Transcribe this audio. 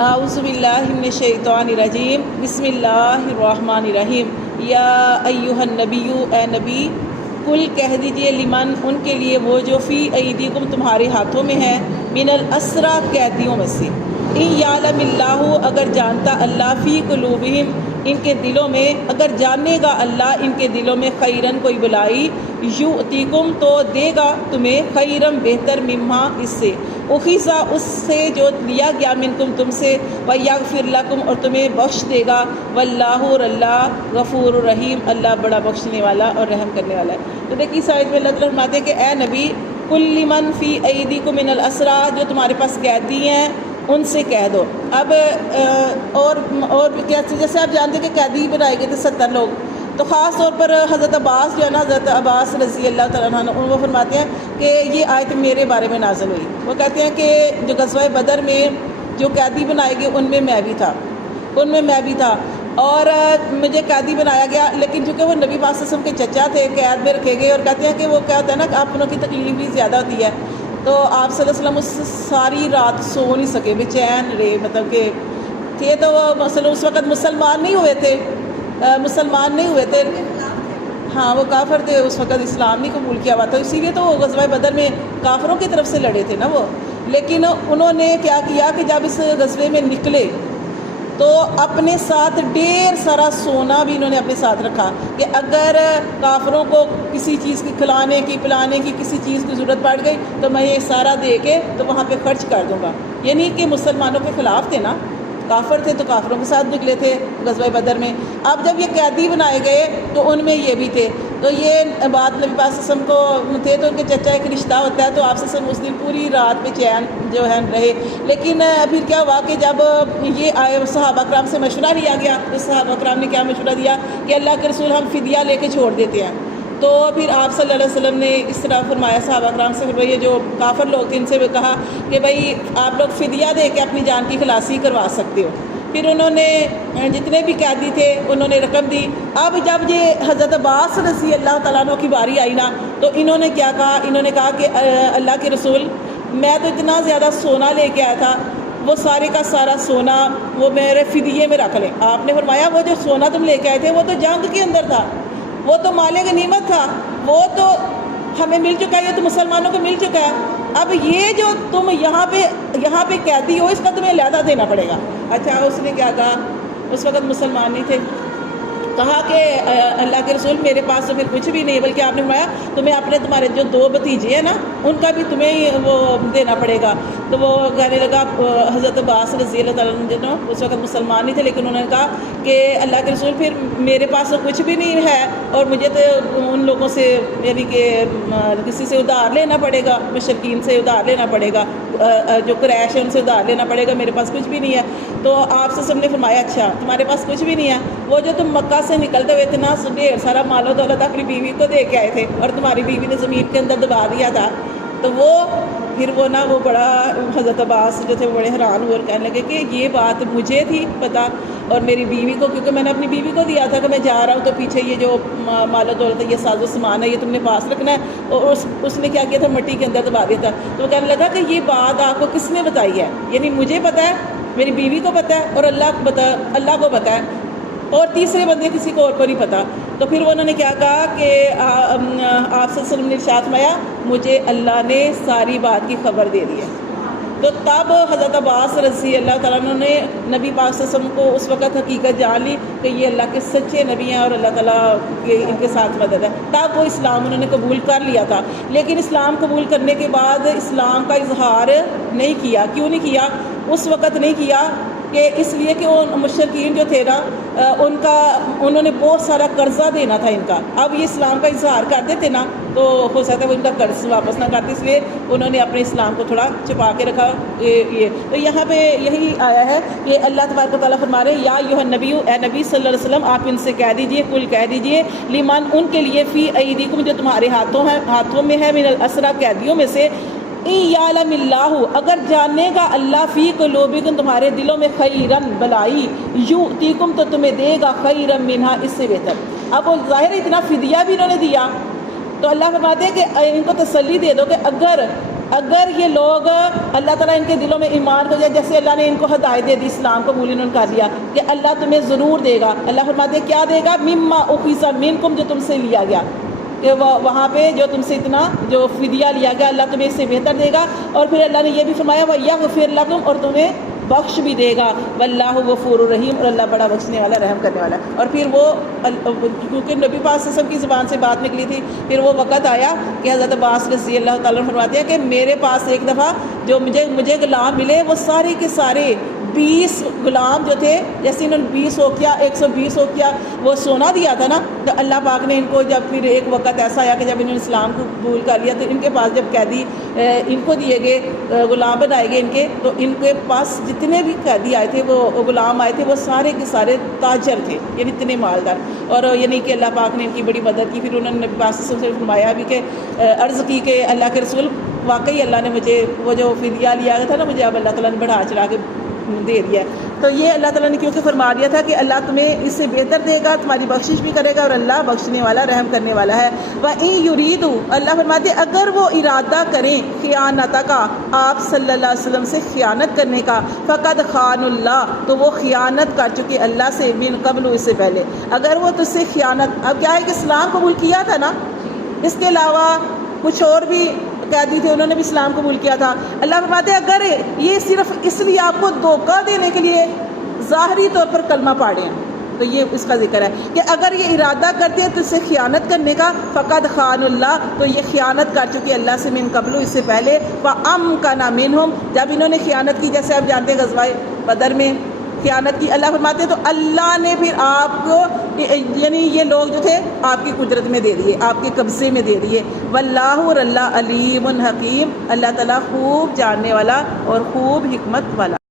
اعوذ باللہ من الشیطان الرجیم بسم اللہ الرحمن الرحیم یا ایہا النبی اے نبی کل کہہ دیجئے لمن ان کے لیے وہ جو فی ایدیکم تمہارے ہاتھوں میں ہے من الاسرا قیدیوں میں سے ان یعلم اللہ اگر جانتا اللہ فی قلوبہم ان کے دلوں میں اگر جانے گا اللہ ان کے دلوں میں خیرن کوئی بلائی یؤتیکم تو دے گا تمہیں خیرن بہتر مما اس سے اخیزا اس سے جو لیا گیا منکم تم سے ویغفر لکم اور تمہیں بخش دے گا واللہ اور اللہ غفور الرحیم اللہ بڑا بخشنے والا اور رحم کرنے والا ہے۔ تو دیکھیے اس آیت میں اللہ تعالیٰ فرماتے ہیں کہ اے نبی کل لمن فی ایدیکم من الاسرا جو تمہارے پاس قیدی ہیں ان سے کہہ دو۔ اب اور جیسے آپ جانتے ہیں کہ قیدی بنائے گئے تھے 70 لوگ، تو خاص طور پر حضرت عباس جو ہے نا، حضرت عباس رضی اللہ تعالیٰ عنہ وہ فرماتے ہیں کہ یہ آیت میرے بارے میں نازل ہوئی۔ وہ کہتے ہیں کہ جو غزوہ بدر میں جو قیدی بنائے گئے ان میں میں بھی تھا اور مجھے قیدی بنایا گیا، لیکن چونکہ وہ نبی پاک صلی اللہ علیہ وسلم کے چچا تھے قید میں رکھے گئے، اور کہتے ہیں کہ وہ کیا ہوتا ہے نا کہ آپ انہوں کی تکلیف بھی زیادہ ہوتی ہے، تو آپ صلی اللہ علیہ وسلم اس ساری رات سو نہیں سکے، بے چین رہے، مطلب کہ تھے تو وہ مثلا اس وقت مسلمان نہیں ہوئے تھے ہاں وہ کافر تھے، اس وقت اسلام نہیں قبول کیا ہوا تھا، اسی لیے تو غزوہ بدر میں کافروں کی طرف سے لڑے تھے نا وہ۔ لیکن انہوں نے کیا کیا کہ جب اس غزوے میں نکلے تو اپنے ساتھ ڈھیر سارا سونا بھی انہوں نے اپنے ساتھ رکھا کہ اگر کافروں کو کسی چیز کی کھلانے کی پلانے کی کسی چیز کی ضرورت پڑ گئی تو میں یہ سارا دے کے تو وہاں پہ خرچ کر دوں گا۔ یعنی کہ مسلمانوں کے خلاف تھے نا، کافر تھے تو کافروں کے ساتھ نکلے تھے غزوہ بدر میں۔ اب جب یہ قیدی بنائے گئے تو ان میں یہ بھی تھے، تو یہ بات نبی پاک صلی اللہ علیہ وسلم کو تھے تو ان کے چچا ایک رشتہ ہوتا ہے، تو آپ صلی اللہ علیہ وسلم اس دن پوری رات میں چین جو ہے رہے۔ لیکن پھر کیا ہوا کہ جب یہ آئے صحابہ کرام سے مشورہ لیا گیا تو صحابہ کرام نے کیا مشورہ دیا کہ اللہ کے رسول ہم فدیہ لے کے چھوڑ دیتے ہیں۔ تو پھر آپ صلی اللہ علیہ وسلم نے اس طرح فرمایا صحابہ کرام سے، پھر یہ جو کافر لوگ تھے ان سے بھی کہا کہ بھائی آپ لوگ فدیہ دے کے اپنی جان کی خلاصی کروا سکتے ہو۔ پھر انہوں نے جتنے بھی قیدی تھے انہوں نے رقم دی۔ اب جب یہ حضرت عباس رضی اللہ تعالیٰ عنہ کی باری آئی نا تو انہوں نے کیا کہا، انہوں نے کہا کہ اللہ کے رسول میں تو اتنا زیادہ سونا لے کے آیا تھا، وہ سارے کا سارا سونا وہ میرے فدیے میں رکھ لیں۔ آپ نے فرمایا وہ جو سونا تم لے کے آئے تھے وہ تو جنگ کے اندر تھا، وہ تو مال غنیمت تھا، وہ تو ہمیں مل چکا ہے، یہ تو مسلمانوں کو مل چکا ہے۔ اب یہ جو تم یہاں پہ قیدی ہو اس کا تمہیں علیحدہ دینا پڑے گا۔ اچھا اس نے کیا کہا، اس وقت مسلمان نہیں تھے، کہا کہ اللہ کے رسول میرے پاس تو پھر کچھ بھی نہیں، بلکہ آپ نے فرمایا تمہارے جو 2 بھتیجے ہیں نا ان کا بھی تمہیں وہ دینا پڑے گا۔ تو وہ کہنے لگا حضرت عباس رضی اللہ تعالیٰ عنہ اس وقت مسلمان نہیں تھے، لیکن انہوں نے کہا کہ اللہ کے رسول پھر میرے پاس تو کچھ بھی نہیں ہے اور مجھے تو ان لوگوں سے یعنی کہ کسی سے ادھار لینا پڑے گا، مشرکین سے ادھار لینا پڑے گا، جو قریش ہے ان سے ادھار لینا پڑے گا، میرے پاس کچھ بھی نہیں ہے۔ تو آپ سے سب نے فرمایا اچھا تمہارے پاس کچھ بھی نہیں ہے، وہ جو تم مکہ سے نکلتے ہوئے اتنا ڈھیر سارا مال و دولت اپنی بیوی کو دے کے آئے تھے اور تمہاری بیوی نے زمین کے اندر دبا دیا تھا، تو وہ پھر وہ بڑا حضرت عباس جو تھے وہ بڑے حیران ہوئے اور کہنے لگے کہ یہ بات مجھے تھی پتہ اور میری بیوی کو، کیونکہ میں نے اپنی بیوی کو دیا تھا کہ میں جا رہا ہوں تو پیچھے یہ جو مال و دولت ہے یہ ساز و سامان ہے یہ تم نے پاس رکھنا ہے، اور اس نے کیا کیا تھا مٹی کے اندر دبا دیا تھا۔ تو وہ کہنے لگا کہ یہ بات آپ کو کس نے بتائی ہے، یعنی مجھے پتہ ہے، میری بیوی کو پتہ ہے اور اللہ کو پتہ ہے، اور تیسرے بندے کسی کو اور کو نہیں پتہ۔ تو پھر انہوں نے کیا کہا کہ آپ صلی اللہ علیہ وسلم نے ارشاد فرمایا مجھے اللہ نے ساری بات کی خبر دے دی ہے۔ تو تب حضرت عباس رضی اللہ تعالیٰ عنہ نے نبی پاک صلی اللہ علیہ وسلم کو اس وقت حقیقت جان لی کہ یہ اللہ کے سچے نبی ہیں اور اللہ تعالیٰ ان کے ساتھ مدد ہے، تب وہ اسلام انہوں نے قبول کر لیا تھا۔ لیکن اسلام قبول کرنے کے بعد اسلام کا اظہار نہیں کیا۔ کیوں نہیں کیا؟ اس وقت نہیں کیا کہ اس لیے کہ ان مشرکین جو تھے نا انہوں نے بہت سارا قرضہ دینا تھا ان کا۔ اب یہ اسلام کا اظہار کر دیتے نا تو ہو سکتا ہے وہ ان کا قرض واپس نہ کرتے، اس لیے انہوں نے اپنے اسلام کو تھوڑا چھپا کے رکھا۔ یہ تو یہاں پہ یہی آیا ہے کہ اللہ تبارک و تعالیٰ فرما رہے ہیں یا ایھا النبی اے نبی صلی اللہ علیہ وسلم آپ ان سے کہہ دیجئے، کل کہہ دیجئے لمن ان کے لیے فی ایدیکم جو تمہارے ہاتھوں میں ہے من الاسرا قیدیوں میں سے، ان یعلم اللہ اگر جانے گا اللہ فی قلوبکم تمہارے دلوں میں خیرن بلائی یؤتیکم تو تمہیں دے گا خیرن منہا اس سے بہتر۔ اب وہ ظاہر اتنا فدیہ بھی انہوں نے دیا تو اللہ فرماتے ہیں کہ ان کو تسلی دے دو کہ اگر اگر یہ لوگ اللہ تعالیٰ ان کے دلوں میں ایمان کو جائے، جیسے اللہ نے ان کو ہدایت دے دی، اسلام قبول انہوں نے کر لیا کہ اللہ تمہیں ضرور دے گا. اللہ فرماتے ہیں کیا دے گا؟ مما اخذ منکم، جو تم سے لیا گیا، کہ وہاں پہ جو تم سے اتنا جو فدیہ لیا گیا اللہ تمہیں اس سے بہتر دے گا. اور پھر اللہ نے یہ بھی فرمایا وَيَغْفِرْ لَكُمْ، اور تمہیں بخش بھی دے گا. واللہ غفور الرحیم، اور اللہ بڑا بخشنے والا رحم کرنے والا ہے. اور پھر وہ کیونکہ نبی پاک صلی اللہ علیہ وسلم کی زبان سے بات نکلی تھی، پھر وہ وقت آیا کہ حضرت عباس رضی اللہ تعالیٰ فرماتے ہیں کہ میرے پاس ایک دفعہ جو مجھے غلام ملے، وہ سارے کے سارے 20 غلام جو تھے، جیسے انہوں نے 20 اوقیہ 120 اوقیہ وہ سونا دیا تھا نا، تو اللہ پاک نے ان کو جب پھر ایک وقت ایسا آیا کہ جب انہوں نے اسلام کو قبول کر لیا تو ان کے پاس جب قیدی ان کو دیے گئے، غلام بنائے گئے ان کے، تو ان کے پاس جتنے بھی قیدی آئے تھے، وہ غلام آئے تھے، وہ سارے کے سارے تاجر تھے، یعنی اتنے مالدار. اور یعنی کہ اللہ پاک نے ان کی بڑی مدد کی. پھر انہوں نے نبی پاک صلی اللہ علیہ وسلم سے فرمایا بھی کہ عرض کی کہ اللہ کے رسول، واقعی اللہ نے مجھے وہ جو فدیہ لیا تھا نا، مجھے اب اللہ تعالیٰ نے بڑھا چڑھا کے دے دیا. تو یہ اللہ تعالیٰ نے کیونکہ فرما دیا تھا کہ اللہ تمہیں اس سے بہتر دے گا، تمہاری بخشش بھی کرے گا، اور اللہ بخشنے والا رحم کرنے والا ہے. وَإِن يُرِيدُوا، اللہ فرماتے ہیں اگر وہ ارادہ کریں خیانت کا، آپ صلی اللہ علیہ وسلم سے خیانت کرنے کا، فقد خان اللہ، تو وہ خیانت کر چکے اللہ سے، من قبل، اس سے پہلے. اگر وہ تجھ سے خیانت، اب کیا ہے کہ اسلام قبول کیا تھا نا، اس کے علاوہ کچھ اور بھی قیدی تھے، انہوں نے بھی اسلام قبول کیا تھا. اللہ فرماتے ہیں اگر یہ صرف اس لیے آپ کو دھوکہ دینے کے لیے ظاہری طور پر کلمہ پاڑے ہیں، تو یہ اس کا ذکر ہے کہ اگر یہ ارادہ کرتے ہیں تو اس سے خیانت کرنے کا، فقد خان اللہ، تو یہ خیانت کر چکے اللہ سے، من قبل، اس سے پہلے. وَأَمْكَنَ مِنْهُمْ، جب انہوں نے خیانت کی، جیسے آپ جانتے ہیں غزوہ بدر میں خیانت کی، اللہ فرماتے ہیں تو اللہ نے پھر آپ کو، یعنی یہ لوگ جو تھے آپ کی قدرت میں دے دیے، آپ کے قبضے میں دے دیے. واللہ، اور اللہ علیم حکیم، اللہ تعالیٰ خوب جاننے والا اور خوب حکمت والا.